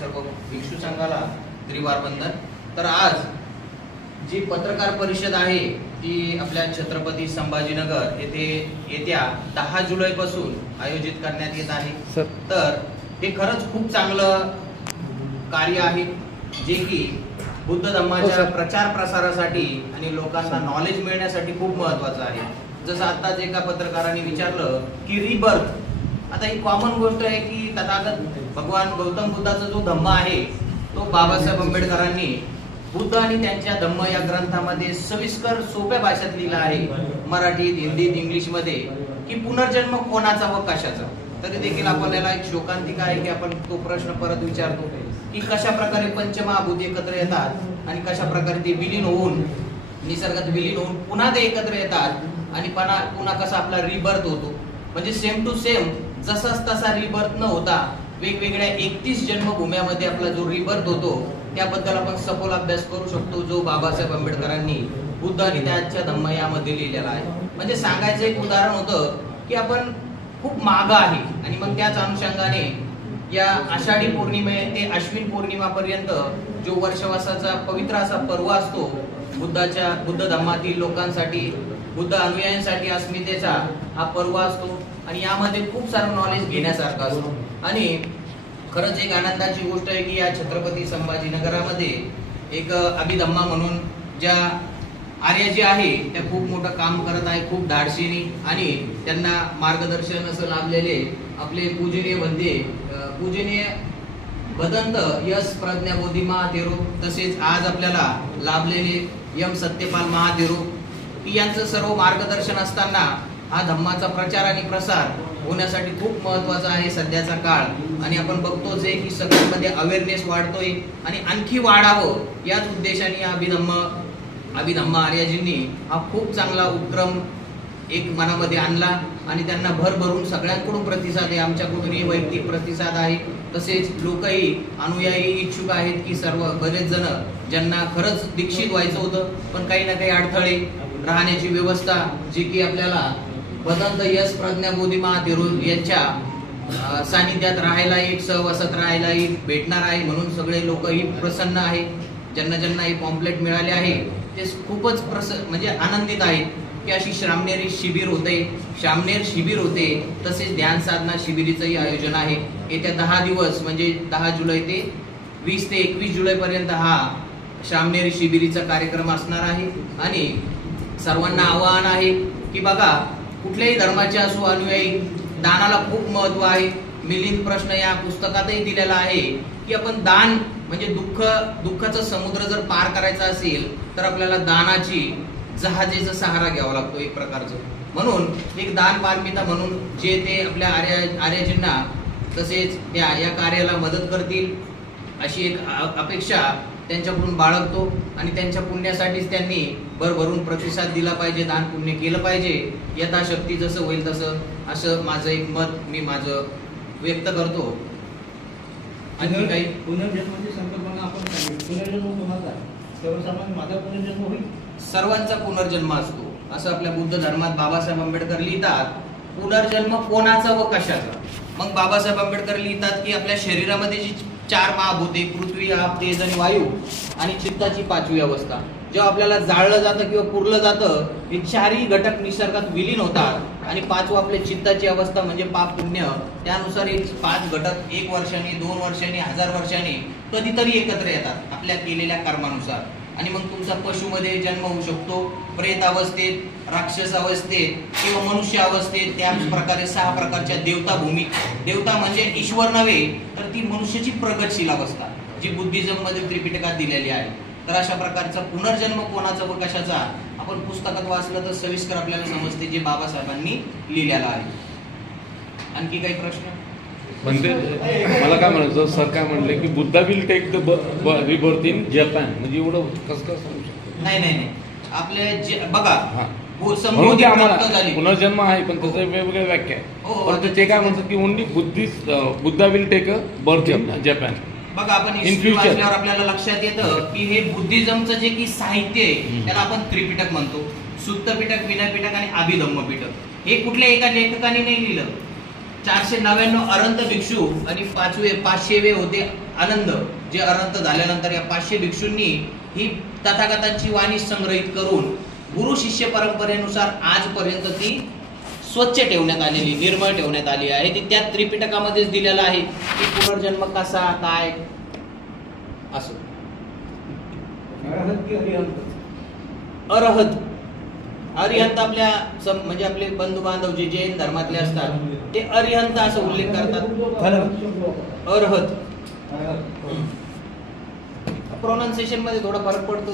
सर्व भिक्षू संघाला त्रिवार वंदन। तर आज जी पत्रकार परिषद आहे ती आपल्या छत्रपती संभाजीनगर येथे येत्या 10 जुलै पासून आयोजित करण्यात येत आहे। तर हे खरंच खूप चांगलं कार्य आहे जे की बुद्ध धम्माच्या प्रचार प्रसारासाठी आणि लोकांना नॉलेज मिळण्यासाठी खूप महत्त्वाचं आहे। जसं आताच एका पत्रकाराने विचारलं की रिबर्थ, आता ही कॉमन गोष्ट आहे की तथागत भगवान गौतम बुद्धाचा जो धम्म आहे तो बाबासाहेब आंबेडकरांनी बुद्ध आणि त्यांच्या धम्म या ग्रंथामध्ये सविस्कर सोप्या भाषेत लिहिलं आहे, मराठीत, हिंदीत, इंग्लिशमध्ये, की पुनर्जन्म कोणाचा व कशाचा। तरी देखील आपल्याला एक शोकांतिका आहे की आपण तो प्रश्न परत विचारतो की कशा प्रकारे पंचमहाभूत एकत्र येतात आणि कशा प्रकारे ते विलीन होऊन निसर्गात विलीन होऊन पुन्हा ते एकत्र येतात आणि पुन्हा कसा आपला रिबर्थ होतो। म्हणजे सेम टू सेम जसाच तसा रिबर्थ न होता वेगवेगळ्या 31 जन्मभूम्यामध्ये आपला जो रिबर्थ होतो त्याबद्दल आपण सखोल अभ्यास करू शकतो, जो बाबासाहेब आंबेडकरांनी बुद्ध आणि त्यांच्या धम्म यामध्ये लिहिलेला आहे। म्हणजे सांगायचं एक उदाहरण होतं की आपण खूप मागं आहे आणि मग त्याच अनुषंगाने या आषाढी पौर्णिमे ते अश्विन पौर्णिमापर्यंत जो वर्षवासाचा पवित्र असा पर्व असतो बुद्ध धम्मातील लोकांसाठी, बुद्ध अनुयायांसाठी अस्मितेचा हा पर्व असतो आणि यामध्ये खूप सारं नॉलेज घेण्यासारखं असतो। आणि खरंच एक आनंदाची गोष्ट आहे की या छत्रपती संभाजीनगरामध्ये एक अभिधम्मा म्हणून ज्या आर्य जे आहे त्या खूप मोठं काम करत आहे, खूप धाडसीने, आणि त्यांना मार्गदर्शन असं लाभलेले आपले पूजनीय भदंत यश प्रज्ञाबोधी महाथेरो, तसेच आज आपल्याला लाभलेले यम सत्यपाल महाथेरो, की यांचं सर्व मार्गदर्शन असताना हा धम्माचा प्रचार आणि प्रसार होण्यासाठी खूप महत्वाचा आहे सध्याचा काळ। आणि आपण बघतोच आहे की सगळ्यांमध्ये अवेअरनेस वाढतोय आणि आणखी वाढावं याच उद्देशाने अभिधम्मा आर्यजींनी हा खूप चांगला उपक्रम एक मनामध्ये आणला आणि त्यांना भरभरून सगळ्यांकडून प्रतिसाद आहे, आमच्याकडूनही वैयक्तिक प्रतिसाद आहे, तसेच लोकही अनुयायी इच्छुक आहेत की सर्व बरेच जण ज्यांना खरंच दीक्षित व्हायचं होतं पण काही ना काही अडथळे, राहण्याची व्यवस्था जी की आपल्याला भदंत यश प्रज्ञाबोधी महाथेरो यांच्या सानिध्यात राहायला येईल, सहवासात राहायला येईल, भेटणार आहे, म्हणून सगळे लोकही प्रसन्न आहे। ज्यांना हे पॉम्पलेट मिळाले आहे ते खूपच म्हणजे आनंदित आहेत की अशी श्रामणेर शिबिर होते, तसेच ध्यान साधना शिबिरीचंही आयोजन आहे। येत्या 10 दिवस म्हणजे 10 जुलै ते 20 ते 21 जुलै पर्यंत हा श्रामणेर शिबिरीचा कार्यक्रम असणार आहे। आणि सर्वांना आवाहन आहे की बघा, कुठल्याही धर्माचे असो अनुयायी, दानाला खूप महत्व आहे। मिलिंद प्रश्न या पुस्तकातही दिलेला आहे की आपण दान म्हणजे दुःखाचा समुद्र जर पार करायचा असेल तर आपल्याला दानाची जहाजेचा सहारा घ्यावा लागतो एक प्रकारचं। म्हणून एक दान पारमिता म्हणून जे ते आपल्या आर्यजींना तसेच या कार्याला मदत करतील अशी एक अपेक्षा त्यांच्याकडून बाळगतो आणि त्यांच्या पुण्यासाठीच त्यांनी भरभरून प्रतिसाद दिला पाहिजे, दान पुण्य केलं पाहिजे, यथाशक्ती जसं होईल तसं, असं माझं एक मत मी माझं व्यक्त करतो। आणि काही पुनर्जन्माची संकल्पना आपण पुनर्जन्म कोणाचा, सर्वसामान्य माझा पुनर्जन्म होईल, सर्वांचा पुनर्जन्म असतो असं आपल्या बुद्ध धर्मात बाबासाहेब आंबेडकर लिहितात। पुनर्जन्म कोणाचा व कशाचा? मग बाबासाहेब आंबेडकर लिहितात की आपल्या शरीरामध्ये जी 4 महाभूते, पृथ्वी, आप, तेज आणि वायू आणि चित्ताची 5वी अवस्था, जेव्हा आपल्याला जाळलं जातं किंवा पुरलं जातं हे 4ही घटक निसर्गात विलीन होतात आणि 5वं आपले चित्ताची अवस्था म्हणजे पाप पुण्य, त्यानुसार हे 5 घटक 1 वर्षांनी, 2 वर्षांनी, 1000 वर्षांनी कधीतरी एकत्र येतात आपल्या केलेल्या कर्मानुसार। आणि मग तुमचा पशुमध्ये जन्म होऊ शकतो, प्रेत अवस्थेत, राक्षस अवस्थेत किंवा मनुष्य अवस्थेत, त्याच प्रकारे 6 प्रकारच्या देवता म्हणजे ईश्वर नव्हे तर ती मनुष्याची प्रगतशील अवस्था जी बुद्धिझम मध्ये त्रिपिटकात दिलेली आहे। तर अशा प्रकारचा पुनर्जन्म कोणाचा व कशाचा आपण पुस्तकात वाचलं तर सविस्कर आपल्याला समजते जे बाबासाहेबांनी लिहिलेलं आहे। आणखी काही प्रश्न? म्हणजे मला काय म्हणायचं, सर काय म्हणले की Buddha will take the rebirth in Japan, म्हणजे एवढं कसं सांगू शकतो? नाही, आपले बघा पुनर्जन्म आहे पण त्याचं वेगवेगळ्या व्याख्या आहे। पण ते काय म्हणतात की only Buddha will take a birth in Japan. बघा, आपण हिस्ट्री वाचल्यावर आपल्याला लक्षात येतं की हे बुद्धिझमचं जे की साहित्य आहे त्याला आपण त्रिपिटक म्हणतो, सुत्त पिटक, विनय पिटक आणि अभिधम्म पिटक। हे कुठल्या एका लेखकाने नाही लिहिलं, 499 अरंत भिक्षू आणि 500वे होते आनंद, जे अरंत झाल्यानंतर या 500 भिक्षूंनी ही तथागतांची वाणी संग्रहित करून गुरु शिष्य परंपरेनुसार आजपर्यंत ती स्वच्छ ठेवण्यात आलेली, निर्मळ ठेवण्यात आली आहे. ती त्या त्रिपिटकामध्येच दिलेलं आहे की पुनर्जन्म कसा काय असं. अरहत अरिहंत आपल्या म्हणजे आपले बंधू बांधव जे जैन धर्मातले असतात ते अरिहंत असं उल्लेख करतात. अरहत प्रोनाउन्सिएशन मध्ये थोडा फरक पडतो.